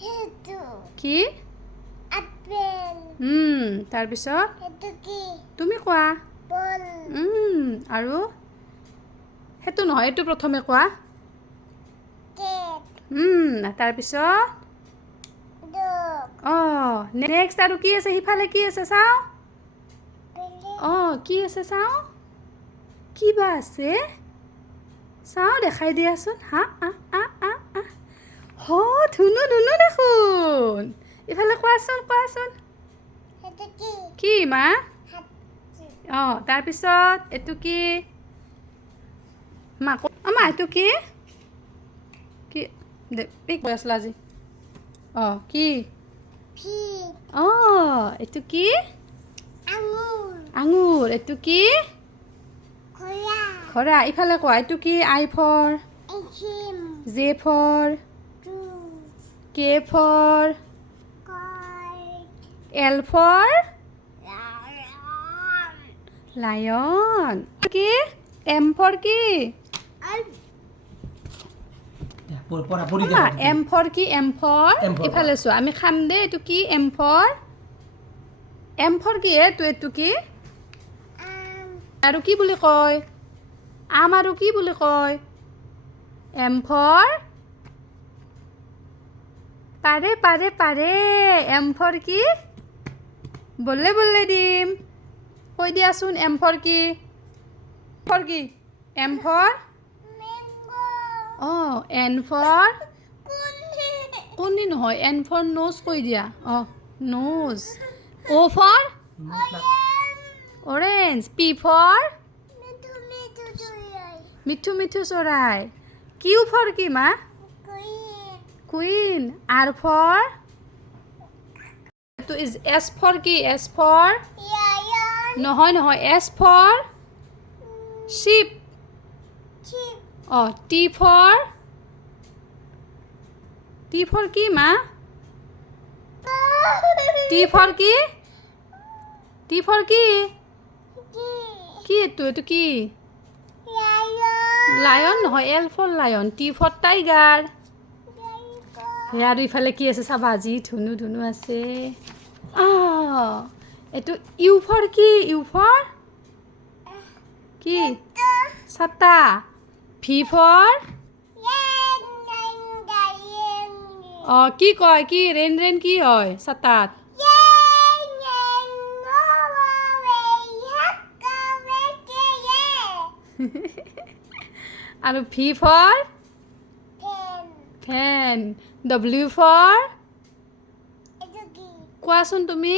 কি তাৰপিছত তুমি কোৱা আৰু সেইটো নহয় এইটো প্ৰথমে কোৱা তাৰপিছত নেক্সট আৰু কি আছে সিফালে কি আছে চাওঁ কি আছে চাওঁ কি বা আছে চাওঁ দেখাই দিয়াচোন ধুনু ধুনু দেখোন ইফালে কোৱাচোন কি মা তাৰপিছত এইটো কি মা এইটো কি কৈ আছিলা আজি কি এইটো কি আঙুৰ এইটো কি ঘোঁৰা ইফালে কোৱা এইটো কি I for J for K for L for lion কি M for কি M for কি M for ইফালে চোৱা আমি খাম দে এইটো কি M for কি এইটো কি আৰু কি বুলি কয় আম আৰু কি বুলি কয় M for পাৰে M for কি বললে দিম কৈ দিয়াচোন M for কি M for N for কণী নহয় N for nose কৈ দিয়া nose O for orange P for Mithu চৰাই Q for কি মা queen R for এইটো is S for কি S for নহয় S for sheep T for কি মা T for কি কি এইটো কি লায়ন নহয় L for lion T for tiger আৰু ইফালে কি আছে চাবা আজি ধুনু আছে এইটো U for কি কি ছাতা V for কি কয় কি ৰেইন কি হয় ছাতাত আৰু V for fan W for কোৱাচোন তুমি